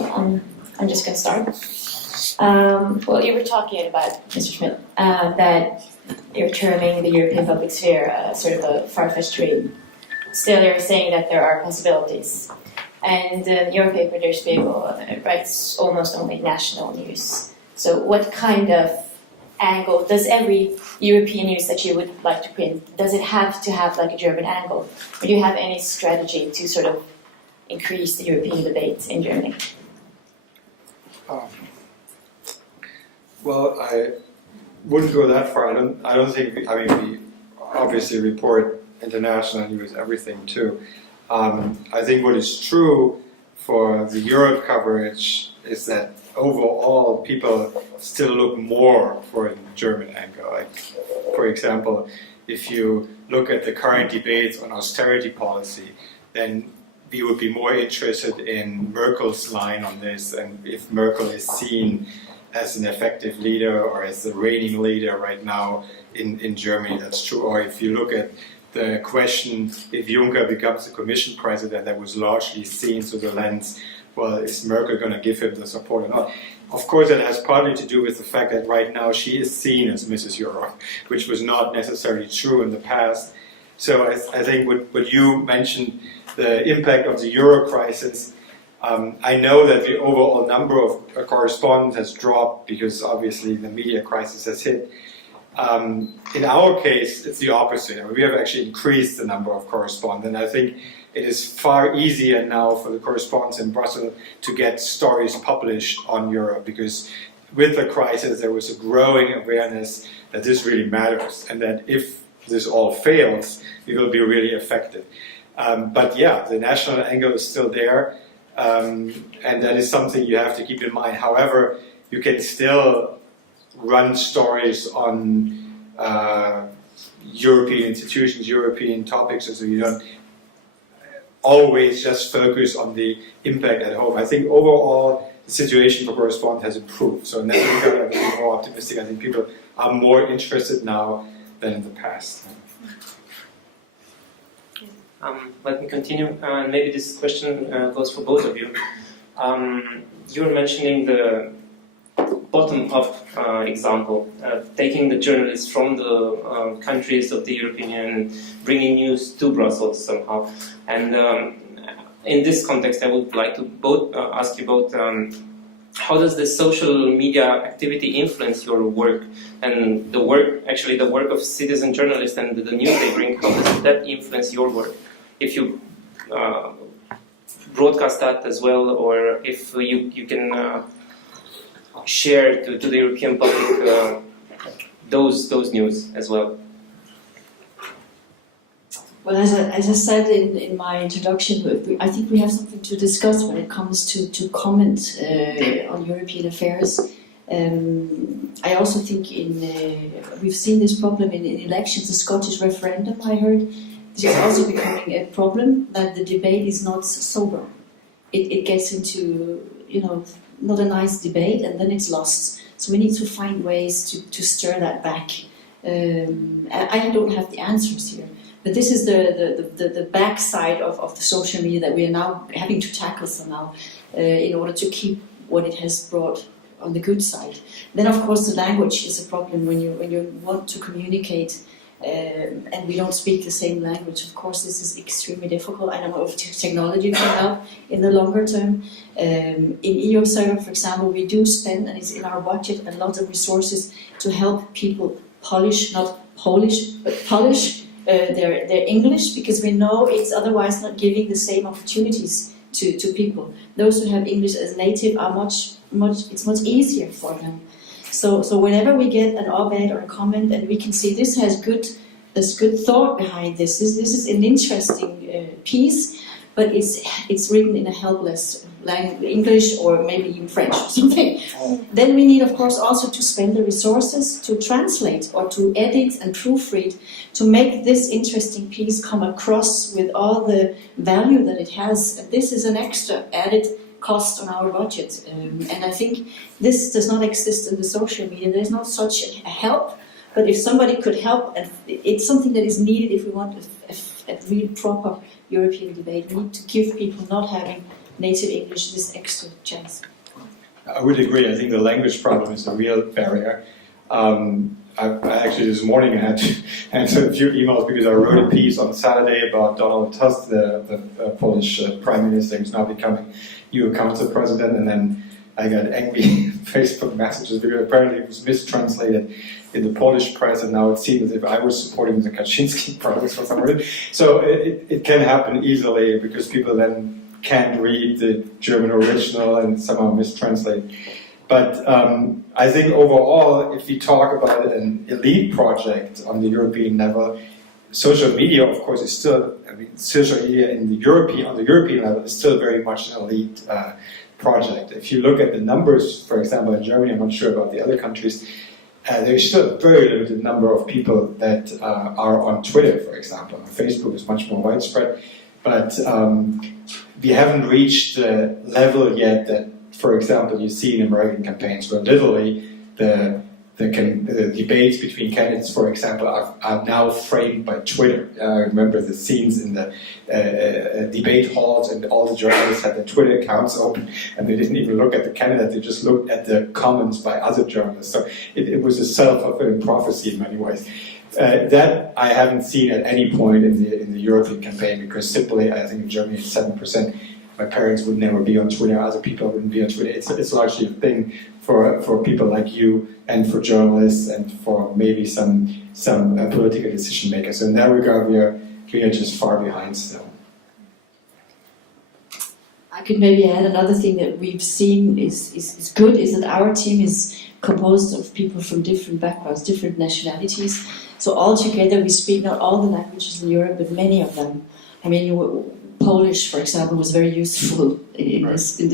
I'm just going to start. Well, you were talking about, Mr. Schmitz, that you're terming the European public sphere sort of a far-fetched dream. Still, you're saying that there are possibilities. And your paper, Der Spiegel, writes almost only national news. So what kind of angle does every European news that you would like to print, does it have to have like a German angle? Or do you have any strategy to sort of increase the European debate in Germany? Well, I wouldn't go that far. I don't think. We obviously report international news, everything too. I think what is true for the Europe coverage is that overall people still look more for a German angle. Like, for example, if you look at the current debates on austerity policy, then we would be more interested in Merkel's line on this, and if Merkel is seen as an effective leader or as the reigning leader right now in Germany, that's true. Or if you look at the question, if Juncker becomes the Commission president, that was largely seen through the lens, well, is Merkel going to give him the support or not? Of course, that has partly to do with the fact that right now she is seen as Mrs. Europe, which was not necessarily true in the past. So I think what you mentioned, the impact of the euro crisis, I know that the overall number of correspondents has dropped because obviously the media crisis has hit. In our case, it's the opposite. We have actually increased the number of correspondents, and I think it is far easier now for the correspondents in Brussels to get stories published on Europe, because with the crisis there was a growing awareness that this really matters, and that if this all fails, we will be really affected. But yeah, the national angle is still there, and that is something you have to keep in mind. However, you can still run stories on European institutions, European topics, so you don't always just focus on the impact at home. I think overall the situation for correspondents has improved. So in that regard, I'm more optimistic. I think people are more interested now than in the past. Let me continue. Maybe this question goes for both of you. You're mentioning the bottom-up example, taking the journalists from the countries of the European Union, bringing news to Brussels somehow. And in this context, I would like to both ask you about how does the social media activity influence your work, and the work of citizen journalists and the news they bring, how does that influence your work? If you broadcast that as well, or if you can share to the European public those news as well. Well, as I said in my introduction, I think we have something to discuss when it comes to comment on European affairs. I also think we've seen this problem in elections, the Scottish referendum, I heard. This is also becoming a problem, that the debate is not sober. It gets into, not a nice debate, and then it's lost. So we need to find ways to stir that back. I don't have the answers here, but this is the backside of the social media that we are now having to tackle somehow in order to keep what it has brought on the good side. Then, of course, the language is a problem when you want to communicate. And we don't speak the same language. Of course, this is extremely difficult. I don't know if technology can help in the longer term. In EU Observer, for example, we do spend, and it's in our budget, a lot of resources to help people polish their English, because we know it's otherwise not giving the same opportunities to people. Those who have English as native are it's much easier for them. So whenever we get an op-ed or a comment and we can see this has good thought behind this is an interesting piece, but it's written in a helpless language, English or maybe even French or something. Then we need, of course, also to spend the resources to translate or to edit and proofread to make this interesting piece come across with all the value that it has. And this is an extra added cost on our budget, and I think this does not exist in the social media. There's not such a help, but if somebody could help, and it's something that is needed if we want a real proper European debate. We need to give people not having native English this extra chance. I would agree. I think the language problem is a real barrier. I actually this morning I had to answer a few emails because I wrote a piece on Saturday about Donald Tusk, the Polish Prime Minister, who's now becoming EU Council President, and then I got angry Facebook messages because apparently it was mistranslated in the Polish press, and now it seems as if I was supporting the Kaczynski brothers for some reason. So it can happen easily because people then can't read the German original and somehow mistranslate. But I think overall, if we talk about an elite project on the European level, social media, of course, is still, I mean, social media on the European level is still very much an elite project. If you look at the numbers, for example, in Germany, I'm not sure about the other countries, there's still a very limited number of people that are on Twitter, for example. Facebook is much more widespread, but we haven't reached the level yet that, for example, you see in American campaigns where literally the debates between candidates, for example, are now framed by Twitter. I remember the scenes in the debate halls, and all the journalists had their Twitter accounts open, and they didn't even look at the candidate, they just looked at the comments by other journalists. So it was a self-fulfilling prophecy in many ways. That I haven't seen at any point in the European campaign, because simply, I think in Germany it's 7%. My parents would never be on Twitter, other people wouldn't be on Twitter. It's largely a thing for people like you and for journalists and for maybe some political decision makers. So in that regard, we are just far behind still. I could maybe add another thing that we've seen is good, is that our team is composed of people from different backgrounds, different nationalities. So all together we speak not all the languages in Europe, but many of them. I mean, Polish, for example, was very useful in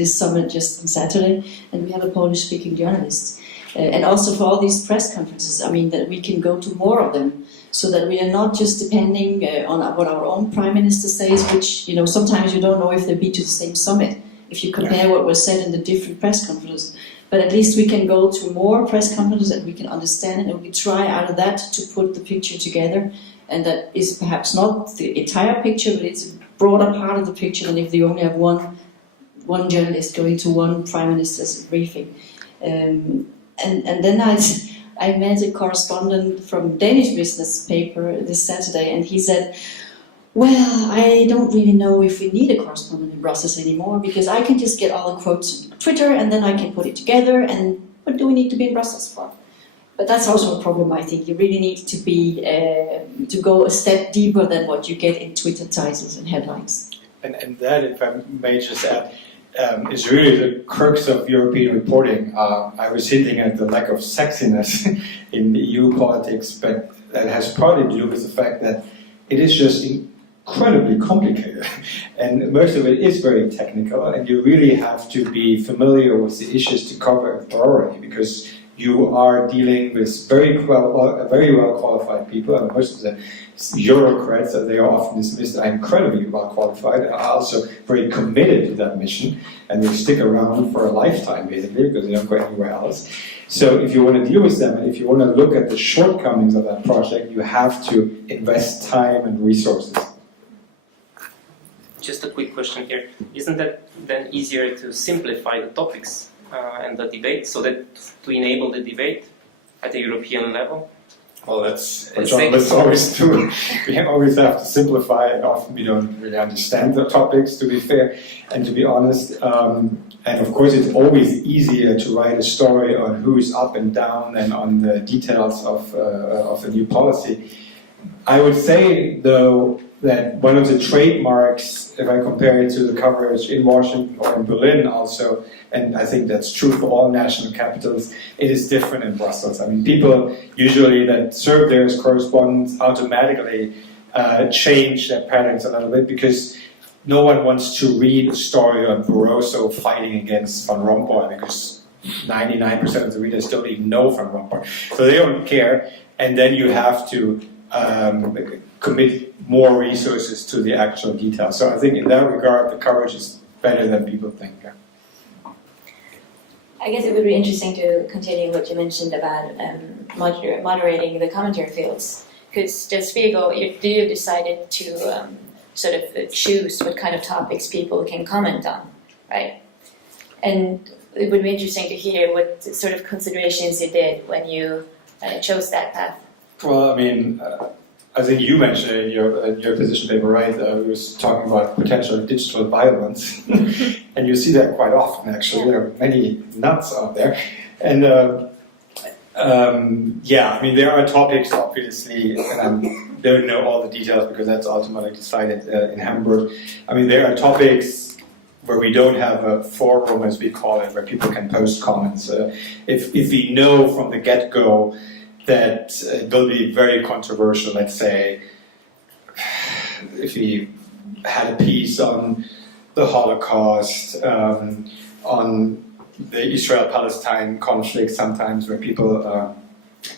this summit just on Saturday, and we have a Polish-speaking journalist. And also for all these press conferences, I mean, that we can go to more of them, so that we are not just depending on what our own Prime Minister says, which, you know, sometimes you don't know if they'll be to the same summit, if you compare what was said in the different press conferences. But at least we can go to more press conferences and we can understand it, and we try out of that to put the picture together. And that is perhaps not the entire picture, but it's a broader part of the picture than if they only have one journalist going to one Prime Minister's briefing. And then I met a correspondent from Danish business paper this Saturday, and he said, well, I don't really know if we need a correspondent in Brussels anymore, because I can just get all the quotes on Twitter and then I can put it together, and what do we need to be in Brussels for? But that's also a problem, I think. You really need to be to go a step deeper than what you get in Twitter titles and headlines. And that, if I may just add, is really the crux of European reporting. I was hinting at the lack of sexiness in EU politics, but that has partly to do with the fact that it is just incredibly complicated, and most of it is very technical, and you really have to be familiar with the issues to cover thoroughly, because you are dealing with very well qualified people, and most of the bureaucrats, as they are often dismissed, are incredibly well qualified, are also very committed to that mission, and they stick around for a lifetime basically, because they don't go anywhere else. So if you want to deal with them, and if you want to look at the shortcomings of that project, you have to invest time and resources. Just a quick question here. Isn't that then easier to simplify the topics and the debate, so that to enable the debate at the European level? Well, that's what journalists always do. We always have to simplify, and often we don't really understand the topics, to be fair and to be honest. And of course, it's always easier to write a story on who's up and down than on the details of a new policy. I would say, though, that one of the trademarks, if I compare it to the coverage in Washington or in Berlin also, and I think that's true for all national capitals, it is different in Brussels. I mean, people usually that serve there as correspondents automatically change their patterns a little bit, because no one wants to read a story on Barroso fighting against Van Rompuy, because 99% of the readers don't even know Van Rompuy. So they don't care, and then you have to commit more resources to the actual details. So I think in that regard, the coverage is better than people think. Yeah. I guess it would be interesting to continue what you mentioned about moderating the commentary fields. Because the Spiegel, do you decided to sort of choose what kind of topics people can comment on? right? And it would be interesting to hear what sort of considerations you did when you chose that path. Well, I mean, I think you mentioned it in your position paper, right? We was talking about potential digital violence, and you see that quite often, actually. There are many nuts out there, and I mean, there are topics, obviously, and I don't know all the details because that's ultimately decided in Hamburg. I mean, there are topics where we don't have a forum, as we call it, where people can post comments. If we know from the get-go that it will be very controversial, let's say, if we had a piece on the Holocaust, on the Israel-Palestine conflict sometimes, where people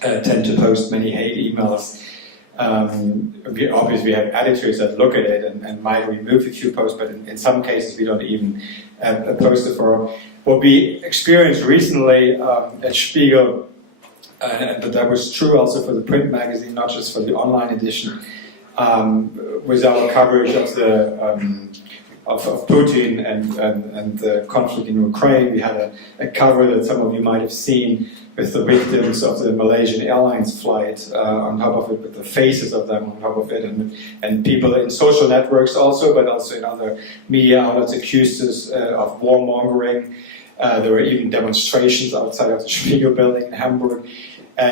tend to post many hate emails. We obviously have editors that look at it and might remove a few posts, but in some cases we don't even post the forum. What we experienced recently at Spiegel, but that was true also for the print magazine, not just for the online edition, was our coverage of the of Putin and the conflict in Ukraine. We had a cover that some of you might have seen with the victims of the Malaysian Airlines flight on top of it, with the faces of them on top of it, and people in social networks also, but also in other media outlets accused us of warmongering. There were even demonstrations outside of the Spiegel building in Hamburg.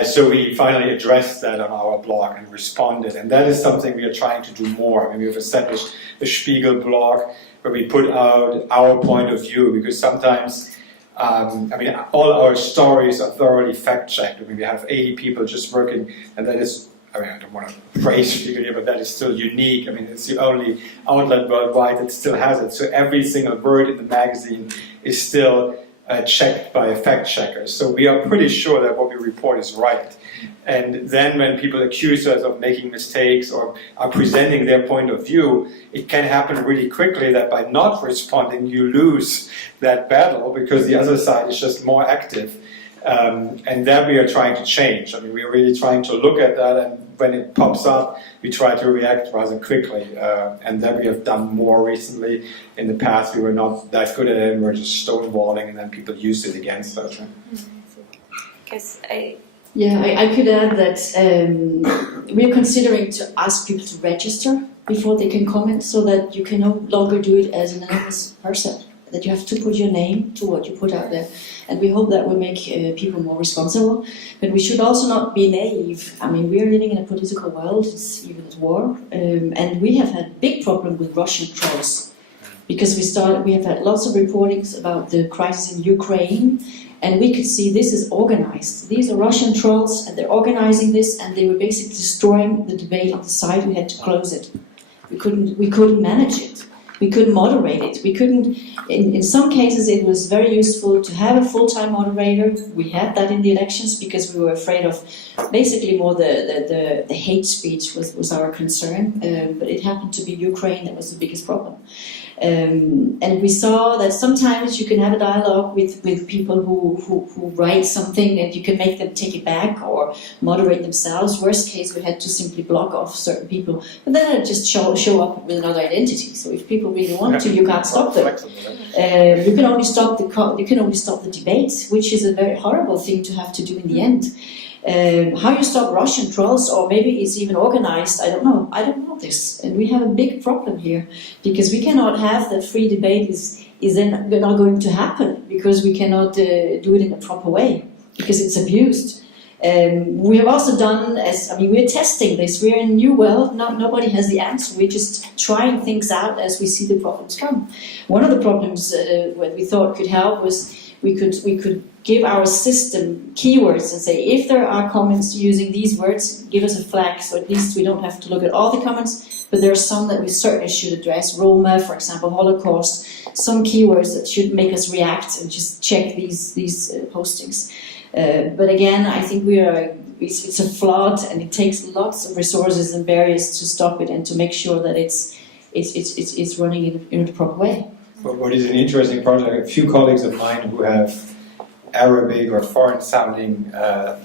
So we finally addressed that on our blog and responded, and that is something we are trying to do more. I mean, we've established a Spiegel blog where we put out our point of view, because sometimes, I mean, all our stories are thoroughly fact-checked. I mean, we have 80 people just working, and that is, I mean, I don't want to praise Spiegel here, but that is still unique. I mean, it's the only outlet worldwide that still has it. So every single word in the magazine is still checked by a fact checker. So we are pretty sure that what we report is right. And then when people accuse us of making mistakes or are presenting their point of view, it can happen really quickly that by not responding, you lose that battle because the other side is just more active. And that we are trying to change. I mean, we are really trying to look at that, and when it pops up, we try to react rather quickly. And that we have done more recently. In the past, we were not that good at it, and we were just stonewalling, and then people used it against us. I could add that we're considering to ask people to register before they can comment, so that you can no longer do it as an anonymous person, that you have to put your name to what you put out there. And we hope that will make people more responsible. But we should also not be naive. I mean, we are living in a political world, it's even at war, and we have had big problem with Russian trolls. Because we have had lots of reportings about the crisis in Ukraine, and we could see this is organized. These are Russian trolls, and they're organizing this, and they were basically destroying the debate on the side. We had to close it. We couldn't manage it. We couldn't moderate it. We couldn't. In some cases, it was very useful to have a full-time moderator. We had that in the elections because we were afraid of, basically more the hate speech was our concern. But it happened to be Ukraine that was the biggest problem. And we saw that sometimes you can have a dialogue with people who write something, and you can make them take it back or moderate themselves. Worst case, we had to simply block off certain people, but then it just show up with another identity. So if people really want to, you can't stop them. You can only stop the debates, which is a very horrible thing to have to do in the end. How you stop Russian trolls, or maybe it's even organized, I don't know this. And we have a big problem here, because we cannot have that free debate is then not going to happen, because we cannot do it in a proper way, because it's abused. We have also done, we're testing this, we're in a new world, nobody has the answer, we're just trying things out as we see the problems come. One of the problems what we thought could help was we could give our system keywords and say, if there are comments using these words, give us a flag, so at least we don't have to look at all the comments, but there are some that we certainly should address. Roma, for example, Holocaust, some keywords that should make us react and just check these postings. But again, I think it's a flood, and it takes lots of resources and barriers to stop it and to make sure that it's running in the proper way. What is an interesting project, a few colleagues of mine who have Arabic or foreign-sounding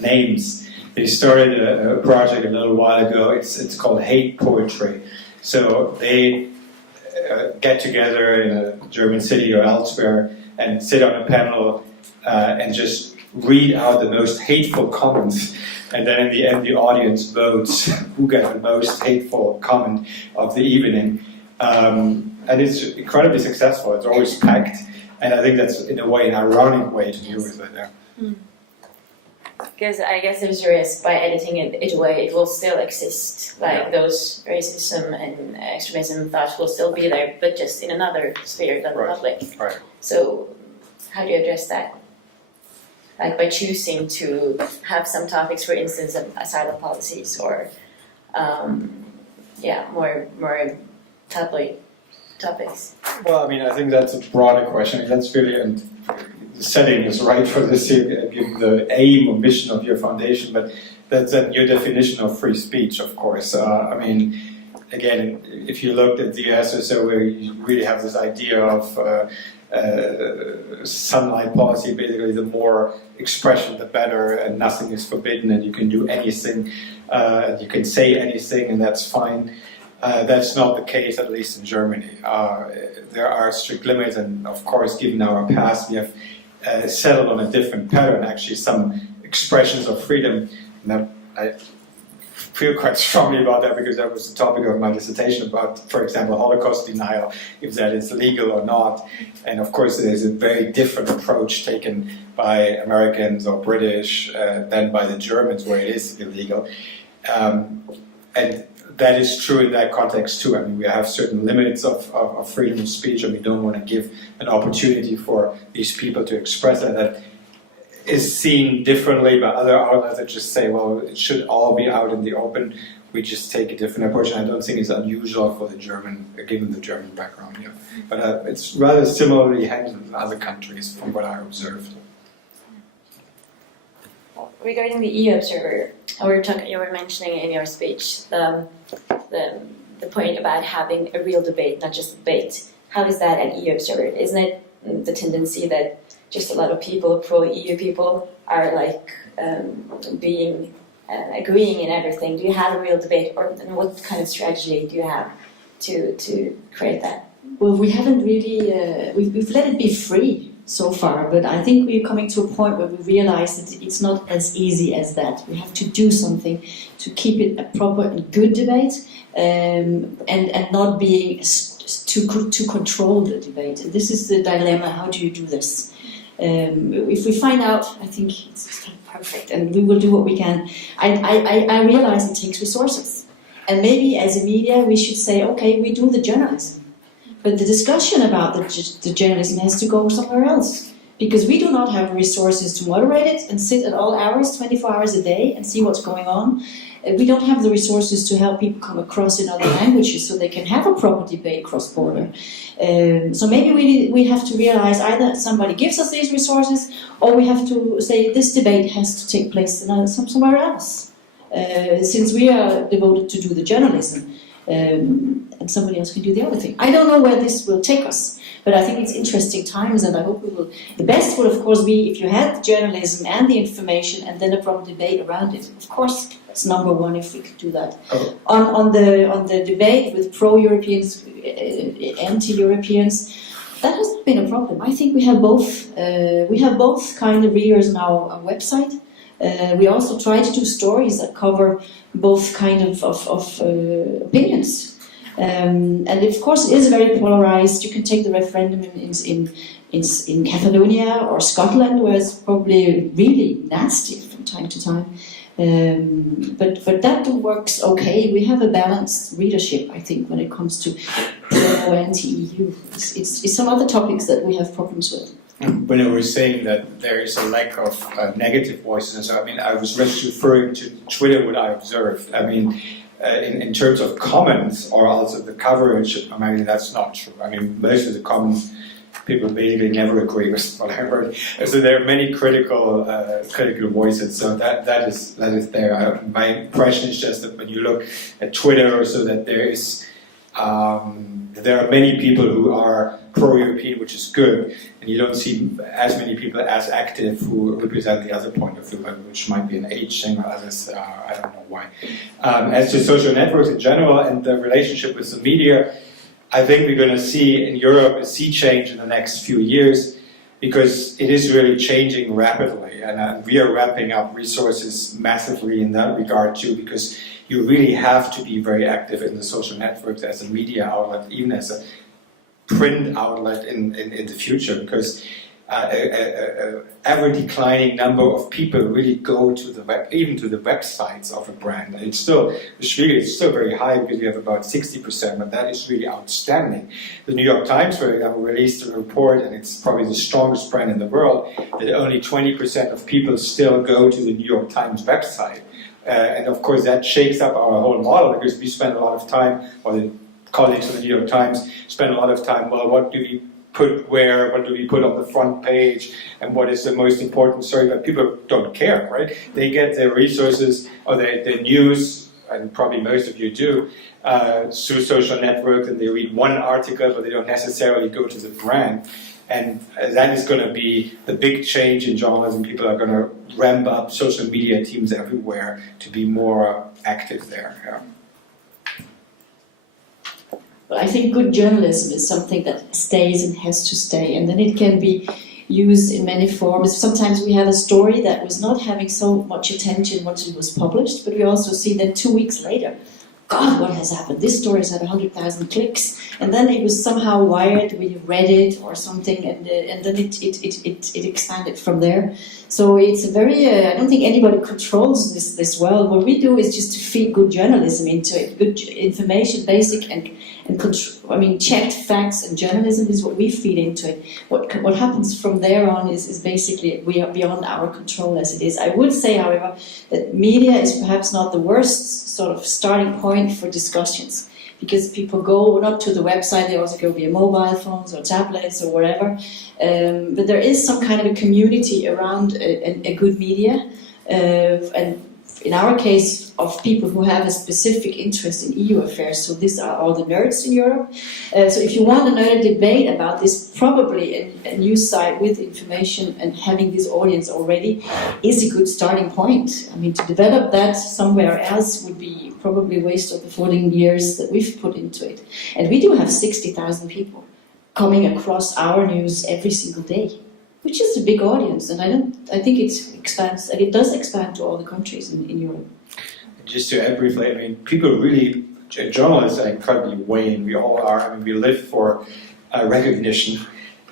names, they started a project a little while ago. It's called hate poetry. So they get together in a German city or elsewhere and sit on a panel and just read out the most hateful comments, and then in the end the audience votes who got the most hateful comment of the evening. And it's incredibly successful. It's always packed, and I think that's in a way an ironic way to deal with it. Yeah. Because I guess there's a risk by editing it away, it will still exist. Like those racism and extremism thoughts will still be there, but just in another sphere than the public. Right. So how do you address that? Like by choosing to have some topics, for instance, of asylum policies or more tabloid topics. Well, I mean, I think that's a broader question. That's really, and the setting is right for this, given the aim or mission of your foundation, but that's your definition of free speech, of course. I mean, again, if you looked at the US or so, where you really have this idea of sunlight policy, basically the more expression the better, and nothing is forbidden, and you can do anything, and you can say anything, and that's fine. That's not the case, at least in Germany. There are strict limits, and of course, given our past, we have settled on a different pattern, actually some expressions of freedom. And I feel quite strongly about that, because that was the topic of my dissertation about, for example, Holocaust denial, if that is legal or not. And of course, there's a very different approach taken by Americans or British than by the Germans, where it is illegal. And that is true in that context too. I mean, we have certain limits of freedom of speech, and we don't want to give an opportunity for these people to express that. That is seen differently by other outlets that just say, well, it should all be out in the open. We just take a different approach, and I don't think it's unusual for the German, given the German background. Yeah. But it's rather similarly handled in other countries, from what I observed. Regarding the EU Observer, you were mentioning in your speech the point about having a real debate, not just a debate. How is that at EU Observer? Isn't it the tendency that just a lot of people, pro-EU people, are like agreeing in everything? Do you have a real debate, or what kind of strategy do you have to create that? Well, we haven't really, we've let it be free so far, but I think we're coming to a point where we realize that it's not as easy as that. We have to do something to keep it a proper and good debate, and not being to control the debate. And this is the dilemma. How do you do this? If we find out, I think it's not perfect, and we will do what we can. I realize it takes resources, and maybe as a media we should say, okay, we do the journalism. But the discussion about the journalism has to go somewhere else, because we do not have resources to moderate it and sit at all hours, 24 hours a day, and see what's going on. We don't have the resources to help people come across in other languages so they can have a proper debate cross-border. So maybe we have to realize either somebody gives us these resources, or we have to say this debate has to take place somewhere else, since we are devoted to do the journalism. And somebody else can do the other thing. I don't know where this will take us, but I think it's interesting times, and I hope we will. The best would, of course, be if you had the journalism and the information, and then a proper debate around it. Of course, that's number one if we could do that. Oh. On the debate with pro-Europeans, anti-Europeans, that has not been a problem. I think we have both. We have both kind of readers on our website. We also try to do stories that cover both kind of opinions. And of course it is very polarized. You can take the referendum in Catalonia or Scotland, where it's probably really nasty from time to time. But that works okay. We have a balanced readership, I think, when it comes to pro anti-EU. It's some other topics that we have problems with. When I was saying that there is a lack of negative voices, I mean, I was just referring to Twitter, what I observed. I mean, in terms of comments or also the coverage, I mean, that's not true. I mean, most of the comments, people basically never agree with what I heard. So there are many critical voices. So that is there. My impression is just that when you look at Twitter, or so that there is. There are many people who are pro-European, which is good, and you don't see as many people as active who represent the other point of view, which might be an age thing or others, I don't know why. As to social networks in general and the relationship with the media, I think we're going to see in Europe a sea change in the next few years, because it is really changing rapidly, and we are ramping up resources massively in that regard too, because you really have to be very active in the social networks as a media outlet, even as a print outlet in the future, because ever declining number of people really go to the web, even to the websites of a brand. And it's still very high, because we have about 60%, but that is really outstanding. The New York Times, for example, released a report, and it's probably the strongest brand in the world, that only 20% of people still go to the New York Times website. And of course that shakes up our whole model, because we spend a lot of time, or the colleagues of the New York Times spend a lot of time, well, what do we put where, what do we put on the front page, and what is the most important story, but people don't care, right? They get their resources, or their news, and probably most of you do, through social networks, and they read one article, but they don't necessarily go to the brand. And that is going to be the big change in journalism. People are going to ramp up social media teams everywhere to be more active there. Yeah. Well, I think good journalism is something that stays and has to stay, and then it can be used in many forms. Sometimes we have a story that was not having so much attention once it was published, but we also see that 2 weeks later, God, what has happened? This story has had 100,000 clicks, and then it was somehow wired with Reddit or something, and then it expanded from there. So it's a very, I don't think anybody controls this well. What we do is just to feed good journalism into it, good information, basic and checked facts and journalism is what we feed into it. What happens from there on is basically we are beyond our control as it is. I would say, however, that media is perhaps not the worst sort of starting point for discussions, because people go not to the website, they also go via mobile phones or tablets or whatever. But there is some kind of a community around a good media, and in our case, of people who have a specific interest in EU affairs. So these are all the nerds in Europe. So if you want another debate about this, probably a news site with information and having this audience already is a good starting point. I mean, to develop that somewhere else would be probably a waste of the 14 years that we've put into it. And we do have 60,000 people coming across our news every single day, which is a big audience, and I think it expands, and it does expand to all the countries in Europe. Just to add briefly, I mean, people really, journalists are incredibly vain. We all are. I mean, we live for recognition,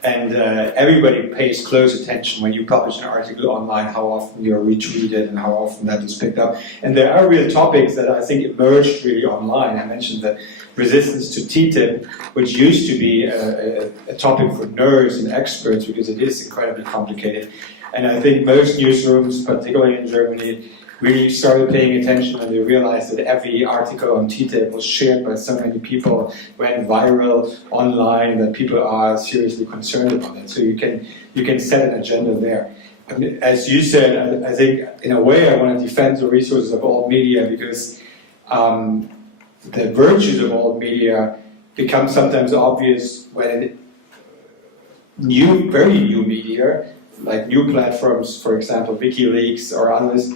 and everybody pays close attention when you publish an article online, how often you're retweeted and how often that is picked up. And there are real topics that I think emerged really online. I mentioned the resistance to TTIP, which used to be a topic for nerds and experts, because it is incredibly complicated. And I think most newsrooms, particularly in Germany, really started paying attention when they realized that every article on TTIP was shared by so many people, went viral online, that people are seriously concerned about it. So you can set an agenda there. I mean, as you said, I think in a way I want to defend the resources of all media, because the virtues of old media become sometimes obvious when very new media, like new platforms, for example, WikiLeaks or others,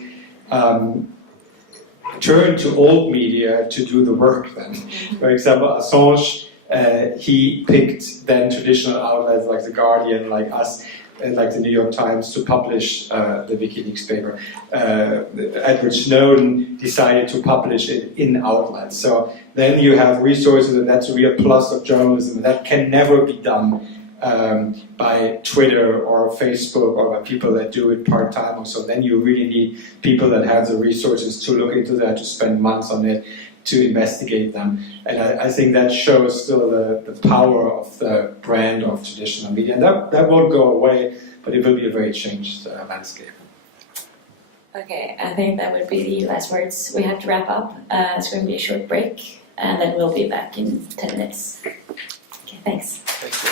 turn to old media to do the work then. For example, Assange, he picked then traditional outlets like The Guardian, like us, like the New York Times, to publish the WikiLeaks paper. Edward Snowden decided to publish it in outlets. So then you have resources, and that's a real plus of journalism. That can never be done by Twitter or Facebook or by people that do it part-time or so. Then you really need people that have the resources to look into that, to spend months on it, to investigate them. And I think that shows still the power of the brand of traditional media. And that won't go away, but it will be a very changed landscape. Okay, I think that would be the last words. We have to wrap up. It's going to be a short break, and then we'll be back in 10 minutes. Okay, thanks. Thank you.